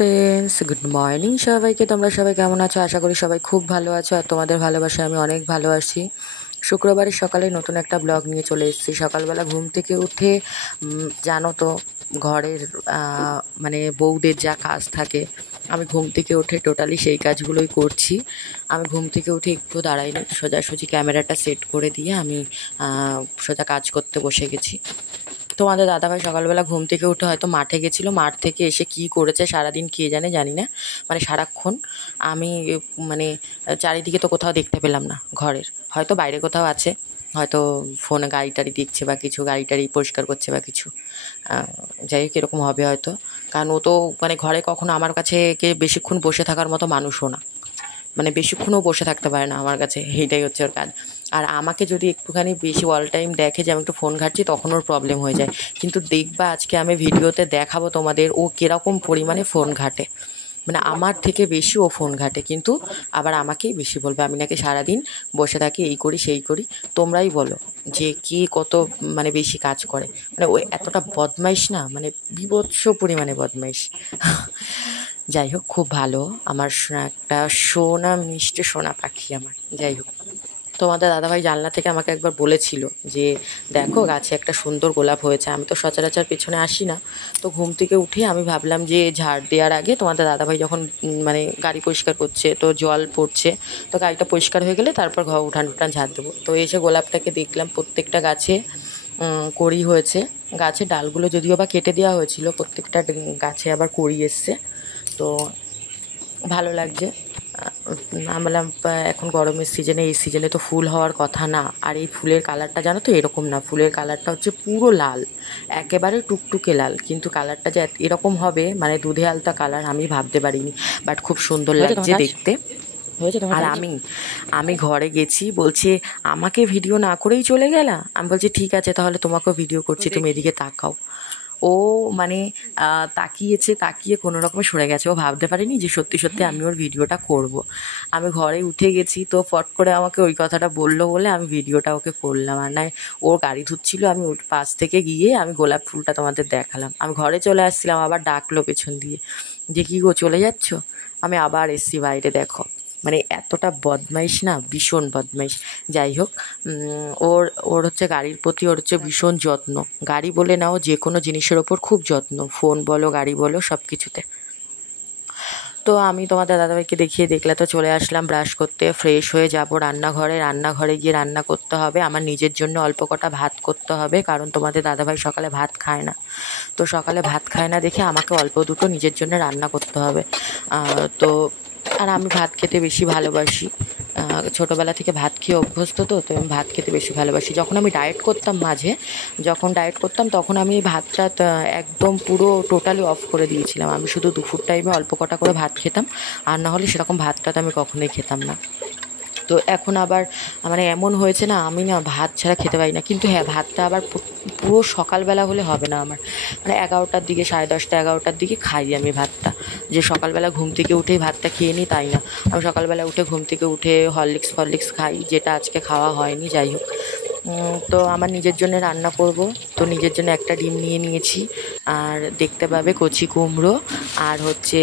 Friends, good morning সবাইকে। তোমরা সবাই কেমন আছো? আশা করি সবাই খুব ভালো আছো, আর তোমাদের ভালোবাসায় আমি অনেক ভালো আছি। শুক্রবারের সকালে নতুন একটা ব্লগ নিয়ে চলে এসেছি। সকালবেলা ঘুম থেকে উঠে জানো তো ঘরের মানে বউদের যা কাজ থাকে, আমি ঘুম থেকে উঠে টোটালি সেই কাজগুলোই করছি। আমি ঘুম থেকে উঠে একটু দাঁড়াইনি, সোজাসুজি ক্যামেরাটা সেট করে দিয়ে আমি সোজা কাজ করতে বসে গেছি। তোমাদের দাদাভাই সকালবেলা ঘুম থেকে উঠে হয়তো মাঠে গেছিলো, মাঠ থেকে এসে কি করেছে সারাদিন কে জানে, জানি না। মানে সারাক্ষণ আমি মানে চারিদিকে তো কোথাও দেখতে পেলাম না ঘরের, হয়তো বাইরে কোথাও আছে, হয়তো ফোনে গাড়ি টাড়ি দেখছে বা কিছু, গাড়ি টাড়ি পরিষ্কার করছে বা কিছু, যাই হোক এরকম হবে হয়তো। কারণ ও তো মানে ঘরে কখনো আমার কাছে কে বেশিক্ষণ বসে থাকার মতো মানুষও না, মানে বেশিক্ষণও বসে থাকতে পারে না আমার কাছে, এইটাই হচ্ছে ওর কাজ। আর আমাকে যদি একটুখানি বেশি অল টাইম দেখে যে আমি একটু ফোন ঘাঁটছি, তখন ওর প্রবলেম হয়ে যায়। কিন্তু দেখবা আজকে আমি ভিডিওতে দেখাবো তোমাদের ও কীরকম পরিমাণে ফোন ঘাঁটে। মানে আমার থেকে বেশি ও ফোন ঘাঁটে, কিন্তু আবার আমাকেই বেশি বলবে আমি নাকি সারাদিন বসে থাকি, এই করি সেই করি। তোমরাই বলো যে কে কত মানে বেশি কাজ করে। মানে ও এতটা বদমাইশ না, মানে বীভৎস পরিমাণে বদমাইশ। যাই হোক, খুব ভালো আমার একটা সোনা মিষ্টি সোনা পাখি আমার। যাই হোক, তোমাদের দাদাভাই জানলা থেকে আমাকে একবার বলেছিল যে দেখো গাছে একটা সুন্দর গোলাপ হয়েছে। আমি তো সচরাচর পেছনে আসি না, তো ঘুম থেকে উঠে আমি ভাবলাম যে ঝাড় দেওয়ার আগে তোমাদের দাদাভাই যখন মানে গাড়ি পরিষ্কার করছে, তো জল পড়ছে, তো গাড়িটা পরিষ্কার হয়ে গেলে তারপর ঘর উঠান টুঠান ঝাড় দেবো। তো এসে গোলাপটাকে দেখলাম প্রত্যেকটা গাছে কড়ি হয়েছে। গাছের ডালগুলো যদিও বা কেটে দেওয়া হয়েছিল, প্রত্যেকটা গাছে আবার কড়ি এসছে, তো ভালো লাগছে। আমি বললাম এখন গরমের সিজনে, এই সিজনে তো ফুল হওয়ার কথা না। আর এই ফুলের কালারটা জানো তো এরকম না, ফুলের কালারটা হচ্ছে পুরো লাল, একেবারে টুকটুকে লাল। কিন্তু কালারটা যে এরকম হবে, মানে দুধে আলতা কালার, আমি ভাবতে পারিনি। বাট খুব সুন্দর লাগছে দেখতে। আর আমি ঘরে গেছি, বলছে আমাকে ভিডিও না করেই চলে গেলা। আমি বলছি ঠিক আছে তাহলে তোমাকেও ভিডিও করছি, তুমি এদিকে তাকাও। ও মানে তাকিয়েছে, তাকিয়ে কোনো রকমে সরে গেছে। ও ভাবতে পারেনি যে সত্যি সত্যি আমি ওর ভিডিওটা করব। আমি ঘরে উঠে গেছি, তো ফট করে আমাকে ওই কথাটা বললো বলে আমি ভিডিওটা ওকে করলাম। আর নয় ওর গাড়ি ধুচ্ছিল, আমি ওর পাশ থেকে গিয়ে আমি গোলাপ ফুলটা তোমাদের দেখালাম। আমি ঘরে চলে আসছিলাম, আবার ডাকলো পেছন দিয়ে যে কী গো চলে যাচ্ছ। আমি আবার এসছি বাইরে, দেখো মানে এতটা বদমাইশ না, ভীষণ বদমাইশ। যাই হোক, ওর ওর হচ্ছে গাড়ির প্রতি ওর হচ্ছে ভীষণ যত্ন। গাড়ি বলে নাও, যে কোনো জিনিসের ওপর খুব যত্ন, ফোন বলো গাড়ি বলো সব কিছুতে। তো আমি তোমাদের দাদাভাইকে দেখিয়ে দেখলে তো চলে আসলাম ব্রাশ করতে, ফ্রেশ হয়ে যাব রান্নাঘরে। রান্নাঘরে গিয়ে রান্না করতে হবে, আমার নিজের জন্য অল্প কটা ভাত করতে হবে, কারণ তোমাদের দাদাভাই সকালে ভাত খায় না। তো সকালে ভাত খায় না দেখে আমাকে অল্প দুটো নিজের জন্য রান্না করতে হবে। তো আর আমি ভাত খেতে বেশি ভালোবাসি, ছোটোবেলা থেকে ভাত খেয়ে অভ্যস্ত, তো আমি ভাত খেতে বেশি ভালোবাসি। যখন আমি ডায়েট করতাম, যখন ডায়েট করতাম তখন আমি ভাতটা একদম পুরো টোটালি অফ করে দিয়েছিলাম। আমি শুধু দুপুর টাইমে অল্প কটা করে ভাত খেতাম, আর না হলে সেরকম ভাতটা তো আমি কখনোই খেতাম না। তো এখন আবার মানে এমন হয়েছে না, আমি না ভাত ছাড়া খেতে পারি না। কিন্তু হ্যাঁ, ভাতটা আবার পুরো সকালবেলা হলে হবে না আমার, মানে 11টার দিকে, 10:30 11টার দিকে খাই আমি ভাতটা। যে সকালবেলা ঘুম থেকে উঠেই ভাতটা খেয়ে নিই তাই না, আমি সকালবেলা উঠে ঘুম থেকে উঠে হরলিক্স খাই, যেটা আজকে খাওয়া হয়নি। যাই হোক, তো আমার নিজের জন্য রান্না করব, তো নিজের জন্য একটা ডিম নিয়ে নিয়েছি, আর দেখতে পাবে কচি কুমড়ো, আর হচ্ছে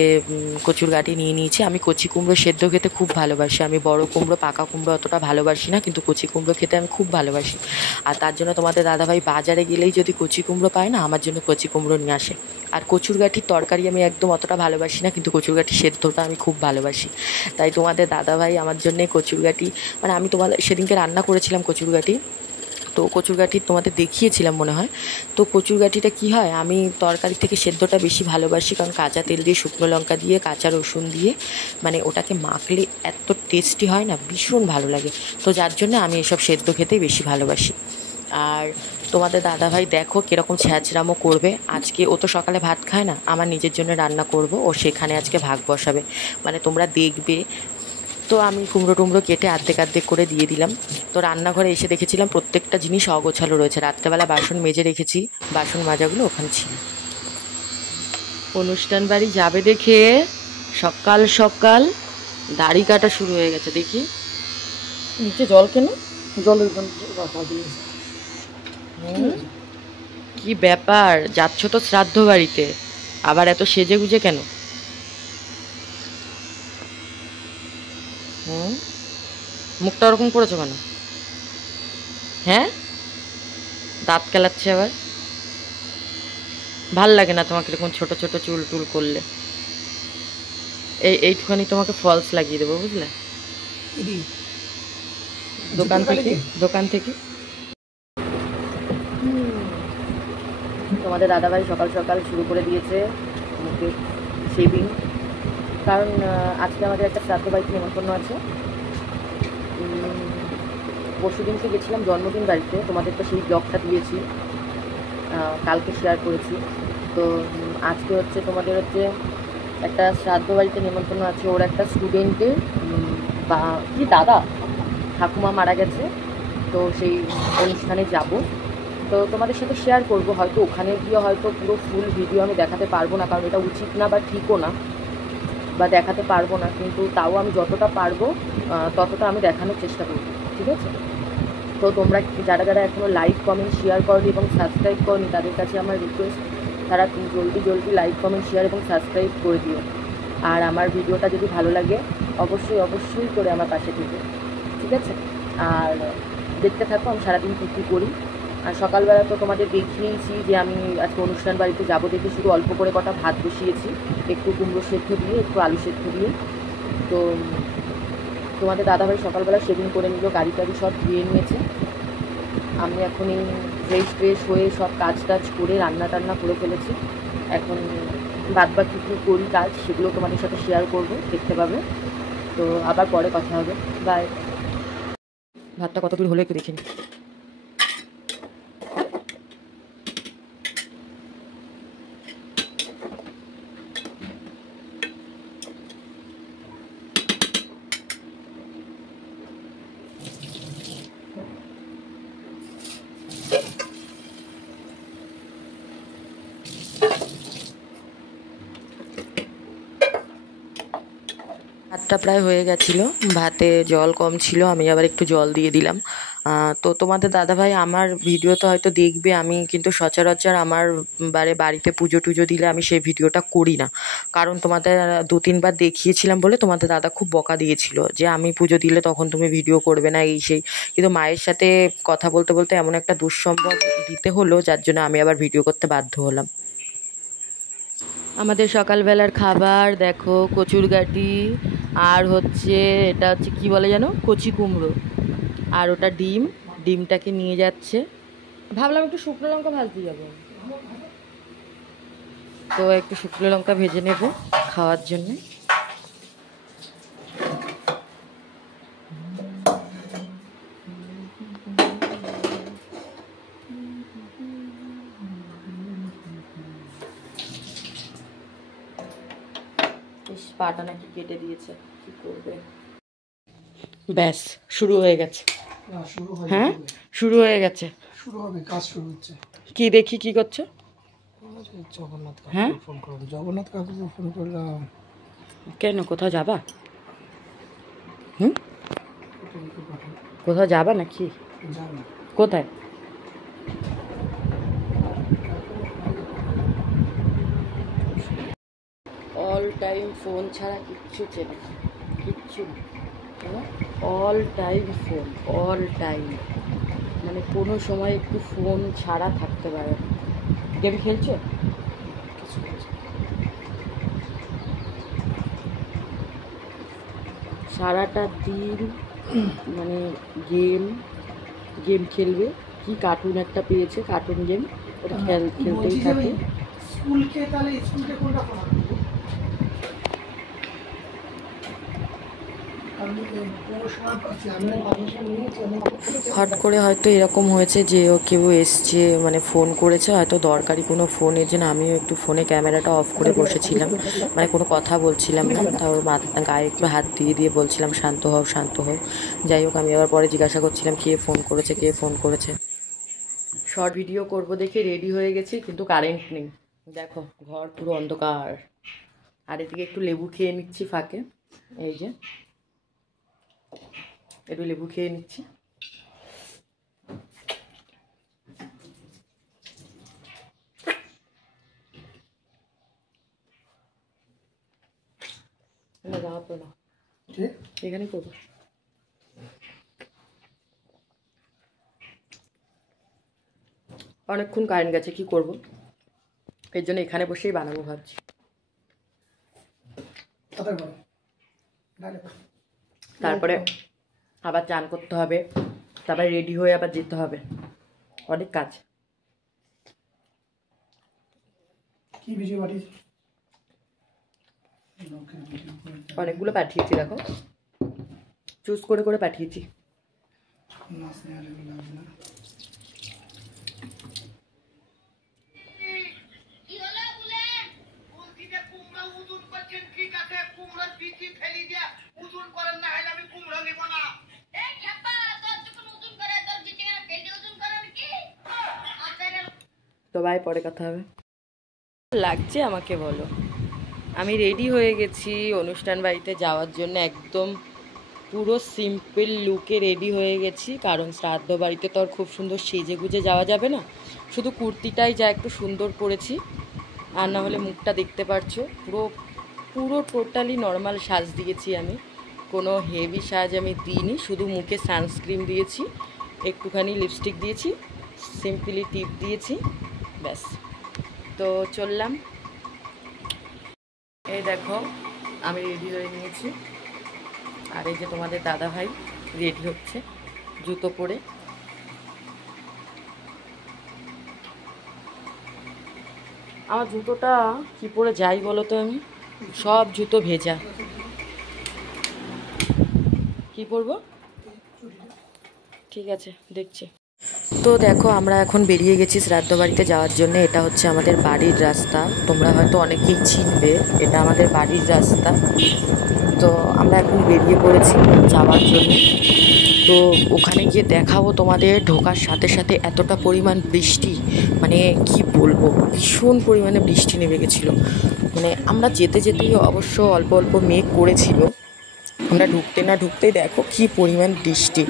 কচুর গাঁটি নিয়ে নিয়েছি। আমি কচি কুমড়ো সেদ্ধ খেতে খুব ভালোবাসি, আমি বড় কুমড়ো পাকা কুমড়ো অতটা ভালোবাসি না, কিন্তু কচি কুমড়ো খেতে আমি খুব ভালোবাসি। আর তার জন্য তোমাদের দাদাভাই বাজারে গেলেই যদি কচি কুমড়ো পায় না, আমার জন্য কচি কুমড়ো নিয়ে আসে। আর কচুর গাঁঠির তরকারি আমি একদম অতটা ভালোবাসি না, কিন্তু কচুর গাঁঠি সেদ্ধটা আমি খুব ভালোবাসি। তাই তোমাদের দাদাভাই আমার জন্যে কচুর গাঁঠি, মানে আমি তোমাদের সেদিনকে রান্না করেছিলাম কচুর গাঁঠি, তো কচুর গাঁঠি তোমাদের দেখিয়েছিলাম মনে হয়। তো কচুর গাঁঠিটা কী হয়, আমি তরকারি থেকে সেদ্ধটা বেশি ভালোবাসি, কারণ কাঁচা তেল দিয়ে, শুকনো লঙ্কা দিয়ে, কাঁচা রসুন দিয়ে, মানে ওটাকে মাখলে এত টেস্টি হয় না, ভীষণ ভালো লাগে। তো যার জন্য আমি এসব সেদ্ধ খেতেই বেশি ভালোবাসি। আর তোমাদের দাদাভাই দেখো কীরকম ছ্যাঁচড়ামো করবে আজকে। ও তো সকালে ভাত খায় না, আমার নিজের জন্য রান্না করব, ও সেখানে আজকে ভাগ বসাবে, মানে তোমরা দেখবে। তো আমি কুমড়ো টুমড়ো কেটে অর্ধেক করে দিয়ে দিলাম। তো রান্নাঘরে এসে দেখেছিলাম প্রত্যেকটা জিনিস অগোছালো রয়েছে, রাত্রেবেলা বাসন মেজে রেখেছি, বাসন মাজাগুলো ওখানে ছিল। অনুষ্ঠান বাড়ি যাবে দেখে সকাল সকাল দাড়ি কাটা শুরু হয়ে গেছে। দেখি নিচে জল কেন, জলের কি ব্যাপার, যাচ্ছ তো শ্রাদ্ধ বাড়িতে, আবার এত সেজে গুজে কেন? হুম, মুখটা ওরকম করেছো কেন? হ্যাঁ, দাঁত কেলাচ্ছে আবার। ভাল লাগে না তোমাকে এরকম ছোট ছোট চুল টুল করলে। এইটুখানি তোমাকে ফলস লাগিয়ে দেবো, বুঝলে? এডি দোকান জুতোর থেকে, কালিকে দোকান থেকে। তোমাদের দাদাভাই সকাল সকাল শুরু করে দিয়েছে মুখে শেভিং। কারণ আজকে আমাদের একটা শ্রাদ্ধ বাড়িতে নেমন্তন্ন আছে। পরশু দিনকে গেছিলাম জন্মদিন বাড়িতে, তোমাদের তো সেই ব্লগটা দিয়েছি, কালকে শেয়ার করেছি। তো আজকে হচ্ছে তোমাদের হচ্ছে একটা শ্রাদ্ধ বাড়িতে নেমন্তন্ন আছে, ওর একটা স্টুডেন্টের বা কি দাদা ঠাকুমা মারা গেছে। তো সেই অনুষ্ঠানে যাব, তো তোমাদের সাথে শেয়ার করব। হয়তো ওখানে গিয়ে হয়তো পুরো ফুল ভিডিও আমি দেখাতে পারবো না, কারণ এটা উচিত না বা ঠিকও না, বা দেখাতে পারবো না, কিন্তু তাও আমি যতটা পারবো ততটা আমি দেখানোর চেষ্টা করব, ঠিক আছে? তো তোমরা যারা যারা এখনও লাইক কমেন্ট শেয়ার করনি এবং সাবস্ক্রাইব করনি, তাদের কাছে আমার রিকোয়েস্ট, তারা জলদি জলদি লাইক কমেন্ট শেয়ার এবং সাবস্ক্রাইব করে দিও। আর আমার ভিডিওটা যদি ভালো লাগে অবশ্যই অবশ্যই করে আমার পাশে থেকো, ঠিক আছে? আর দেখতে থাকো আমি সারাদিন কী কী করি। আর সকালবেলা তো তোমাদের দেখিয়েছি যে আমি আজকে অনুষ্ঠান বাড়িতে যাবো দেখে শুধু অল্প করে কটা ভাত বসিয়েছি, একটু কুমড়ো সেদ্ধ দিয়ে একটু আলু সেদ্ধ দিয়ে। তো তোমাদের দাদাভাই সকালবেলা শেভিং করে নিল, গাড়ি টাড়ি সব ধুয়ে নিয়েছে। আমি এখনই ফ্রেশ ফ্রেশ হয়ে সব কাজ টাজ করে রান্না টান্না করে ফেলেছি। এখন বাদ বাকি কী করি কাজ সেগুলো তোমাদের সাথে শেয়ার করবো, দেখতে পাবে। তো আবার পরে কথা হবে, বাই। ভাতটা কত দূর হলো একটু দেখে নিই। ভাতটা প্রায় হয়ে গেছিলো, ভাতে জল কম ছিল, আমি আবার একটু জল দিয়ে দিলাম। তো তোমাদের দাদাভাই আমার ভিডিওতে হয়তো দেখবে, আমি কিন্তু সচরাচর আমার বাড়িতে পুজো টুজো দিলে আমি সেই ভিডিওটা করি না। কারণ তোমাদের 2-3 বার দেখিয়েছিলাম বলে তোমাদের দাদা খুব বকা দিয়েছিল যে আমি পুজো দিলে তখন তুমি ভিডিও করবে না, এই সেই। কিন্তু মায়ের সাথে কথা বলতে বলতে এমন একটা দুঃসম্ভব দিতে হলো, যার জন্য আমি আবার ভিডিও করতে বাধ্য হলাম। আমাদের সকালবেলার খাবার দেখো, কচুরগাটি, আর হচ্ছে এটা হচ্ছে কি বলে যেন, কচি কুমড়ো, আর ওটা ডিম। ডিমটাকে নিয়ে যাচ্ছে, ভাবলাম একটু শুকনো লঙ্কা ভাজতে যাবো, তো একটু শুকনো লঙ্কা ভেজে নেব খাওয়ার জন্যে। বেশ, পাটা নাকি কেটে দিয়েছে, কি করবে। ব্যাস, শুরু হয়ে গেছে। না শুরু হয়ে হ্যাঁ, যাবে শুরু হয়ে গেছে। শুরু হবে কাজ শুরু হচ্ছে কি দেখি কি করছো? জগন্নাথ হ্যাঁ, কাকুকে ফোন করলাম জগন্নাথ কাকুকে ফোন করলাম কেন, কোথাও যাবা? হুম, ওটাকে পাঠান কোথাও যাবা নাকি? যাব না কোথায়? অল টাইম ফোন ছাড়া কিচ্ছু চেনে না, কিচ্ছু না, all time phone, all time, মানে কোনো সময় একটু ফোন ছাড়া থাকতে পারে না। গেম খেলছো? কিছু কিছু সারাটা দিন মানে গেম, গেম খেলবে। কি কার্টুন একটা পেয়েছে, কার্টুন গেম, ওটা খেলতেই বলছি যে থাকে। ওই স্কুলকে তাহলে স্কুলকে কোনটা ফোন আমি পৌরসভার চেয়ারম্যানের পারমিশন নিয়েছি আমি হট করে হয়তো এরকম হয়েছে যে ও কেউ এসছে, মানে ফোন করেছে হয়তো দরকারি কোনো ফোন, এর জন্য আমিও একটু ফোনে ক্যামেরাটা অফ করে বসেছিলাম, মানে কোনো কথা বলছিলাম না। তা ওর মাথা গায়ে একটু হাত দিয়ে দিয়ে বলছিলাম শান্ত হও শান্ত হও। যাই হোক, আমি আবার পরে জিজ্ঞাসা করছিলাম কে ফোন করেছে, কে ফোন করেছে। শর্ট ভিডিও করব দেখে রেডি হয়ে গেছি, কিন্তু কারেন্ট নেই, দেখো ঘর পুরো অন্ধকার। আর এদিকে একটু লেবু খেয়ে নিচ্ছি ফাঁকে, এই যে একটু লেবু খেয়ে নিচ্ছি। জামা পড়ো না। ঠিক এখানেই করবো। অনেকক্ষণ কারেন্ট গেছে, কি করব, এর জন্য এখানে বসেই বানাবো ভাবছি। কথা বল ডালে তারপরে আবার চান করতে হবে, তারপরে রেডি হয়ে আবার যেতে হবে, অনেক কাজ। কি ভিডিও পাঠিয়েছিস? অনেকগুলো পাঠিয়েছি, দেখো চুজ করে করে পাঠিয়েছি। না স্নেহার এগুলো লাগবে না। তো ভাই পরে কথা হবে। লাগছে আমাকে বলো। আমি রেডি হয়ে গেছি অনুষ্ঠান বাড়িতে যাওয়ার জন্য, একদম পুরো সিম্পল লুকে রেডি হয়ে গেছি, কারণ শ্রাদ্ধ বাড়িতে তো আর খুব সুন্দর সেজে গুজে যাওয়া যাবে না। শুধু কুর্তিটাই যা একটু সুন্দর করেছি, আর না হলে মুখটা দেখতে পারছো পুরো পুরো টোটালি নর্মাল সাজ দিয়েছি আমি, কোনো হেভি সাজ আমি দিইনি, শুধু মুখে সানস্ক্রিন দিয়েছি, একটুখানি লিপস্টিক দিয়েছি, সিম্পলি টিপ দিয়েছি, ব্যাস। তো চললাম। এই দেখো আমি রেডি হয়ে নিয়েছি, আর এই যে তোমাদের দাদা ভাই রেডি হচ্ছে জুতো পরে। আমার জুতোটা কি পরে যাই বলো তো, আমি সব জুতো ভেজা, কি পরবো? ঠিক আছে দেখছি। তো দেখো আমরা এখন বেরিয়ে গেছি শ্রাদ্ধ বাড়িতে যাওয়ার জন্য। এটা হচ্ছে আমাদের বাড়ির রাস্তা, তোমরা হয়তো অনেকেই চিনবে, এটা আমাদের বাড়ির রাস্তা। তো আমরা এখন বেরিয়ে পড়েছি যাওয়ার জন্য। তো ওখানে গিয়ে দেখাবো তোমাদের, ঢোকার সাথে সাথে এতটা পরিমাণ বৃষ্টি, মানে কি বলবো, ভীষণ পরিমাণে বৃষ্টি নেমে গেছিলো। মানে আমরা যেতে যেতেই অবশ্য অল্প অল্প মেঘ করেছিল, আমরা ঢুকতে না ঢুকতেই দেখো কি পরিমাণ বৃষ্টি।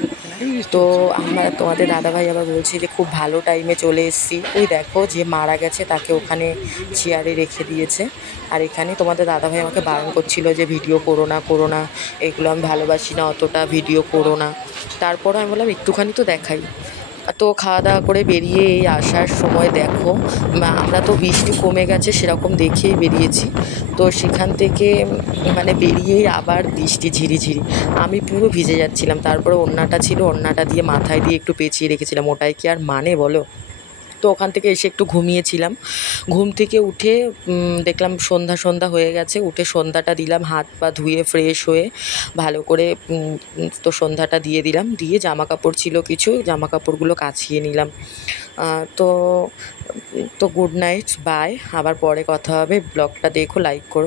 তো আমরা তোমাদের দাদাভাই আবার বলছি যে খুব ভালো টাইমে চলে এসেছি। ওই দেখো যে মারা গেছে তাকে ওখানে চেয়ারে রেখে দিয়েছে, আর এখানে তোমাদের দাদাভাই আমাকে বারণ করছিল যে ভিডিও করো না, এগুলো আমি ভালোবাসি না অতটা, ভিডিও করো না। তারপর আমি বললাম একটুখানি তো দেখাই। তো খাওয়া দাওয়া করে বেরিয়ে এই আসার সময় দেখো আমরা তো বৃষ্টি কমে গেছে সেরকম দেখেই বেরিয়েছি। তো সেখান থেকে মানে বেরিয়েই আবার বৃষ্টি ঝিরিঝিরি, আমি পুরো ভিজে যাচ্ছিলাম। তারপরে ওড়নাটা ছিল, ওড়নাটা দিয়ে মাথায় দিয়ে একটু পেঁচিয়ে রেখেছিলাম, ওটাই কি আর মানে বলো। তো ওখান থেকে এসে একটু ঘুমিয়েছিলাম, ঘুম থেকে উঠে দেখলাম সন্ধ্যা হয়ে গেছে, উঠে সন্ধ্যাটা দিলাম, হাত পা ধুয়ে ফ্রেশ হয়ে ভালো করে তো সন্ধ্যাটা দিয়ে দিলাম, দিয়ে জামা কাপড় ছিল কিছু, জামা কাপড়গুলো কাচিয়ে নিলাম। তো তো গুড নাইট, বাই, আবার পরে কথা হবে। ব্লগটা দেখো, লাইক করো।